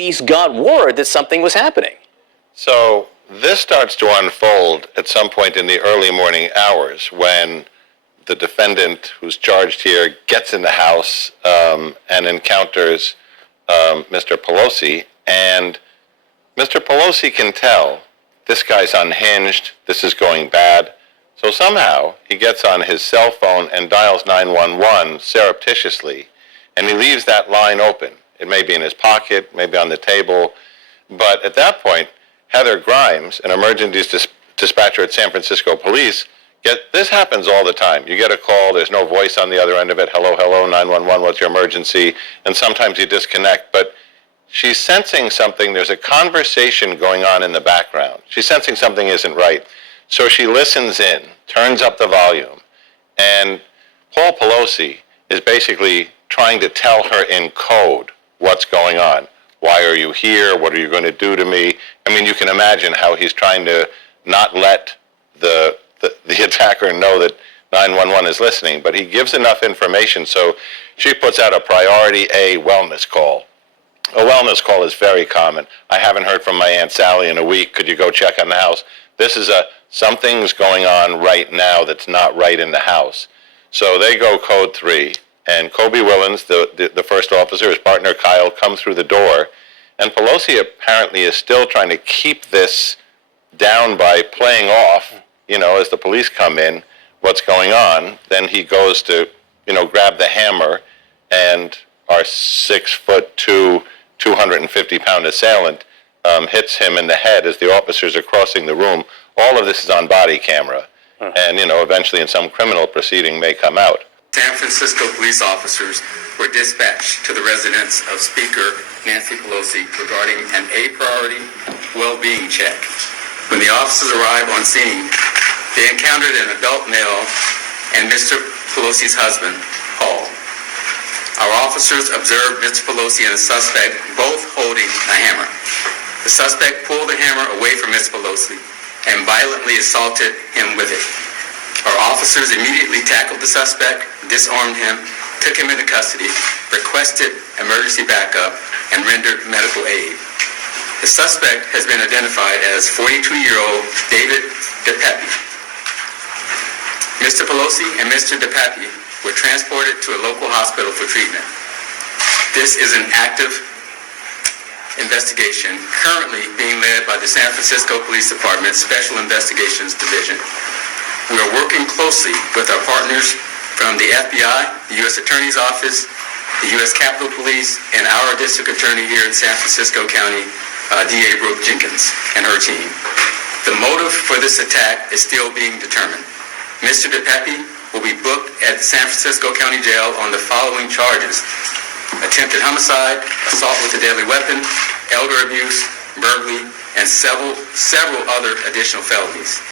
police got word that something was happening. So this starts to unfold at some point in the early morning hours when the defendant who's charged here gets in the house and encounters Mr. Pelosi, and Mr. Pelosi can tell this guy's unhinged, this is going bad. So somehow he gets on his cell phone and dials 911 surreptitiously, and he leaves that line open. It may be in his pocket, maybe on the table, but at that point, Heather Grimes, an emergency dispatcher at San Francisco Police, this happens all the time. You get a call, there's no voice on the other end of it. Hello, hello, 911, what's your emergency? And sometimes you disconnect, but she's sensing something. There's a conversation going on in the background. She's sensing something isn't right. So she listens in, turns up the volume, and Paul Pelosi is basically trying to tell her in code what's going on. Why are you here? What are you going to do to me? I mean, you can imagine how he's trying to not let the attacker know that 911 is listening, but he gives enough information, so she puts out a priority A wellness call. A wellness call is very common. I haven't heard from my Aunt Sally in a week. Could you go check on the house? This is something's going on right now that's not right in the house. So they go code 3, and Kobe Willens, the first officer, his partner Kyle, come through the door, and Pelosi apparently is still trying to keep this down by playing off, as the police come in, what's going on. Then he goes to, grab the hammer, and our 6'2", 250-pound assailant hits him in the head as the officers are crossing the room. All of this is on body camera, and eventually in some criminal proceeding may come out. San Francisco police officers were dispatched to the residence of Speaker Nancy Pelosi regarding an A-priority well-being check. When the officers arrived on scene, they encountered an adult male and Mr. Pelosi's husband, Paul. Our officers observed Mr. Pelosi and the suspect both holding a hammer. The suspect pulled the hammer away from Mr. Pelosi and violently assaulted him with it. Our officers immediately tackled the suspect, disarmed him, took him into custody, requested emergency backup, and rendered medical aid. The suspect has been identified as 42-year-old David DePepe. Mr. Pelosi and Mr. DePepe were transported to a local hospital for treatment. This is an active investigation currently being led by the San Francisco Police Department Special Investigations Division. We are working closely with our partners from the FBI, the U.S. Attorney's Office, the U.S. Capitol Police, and our district attorney here in San Francisco County, D.A. Brooke Jenkins, and her team. The motive for this attack is still being determined. Mr. DePepe will be booked at the San Francisco County Jail on the following charges: attempted homicide, assault with a deadly weapon, elder abuse, burglary, and several other additional felonies.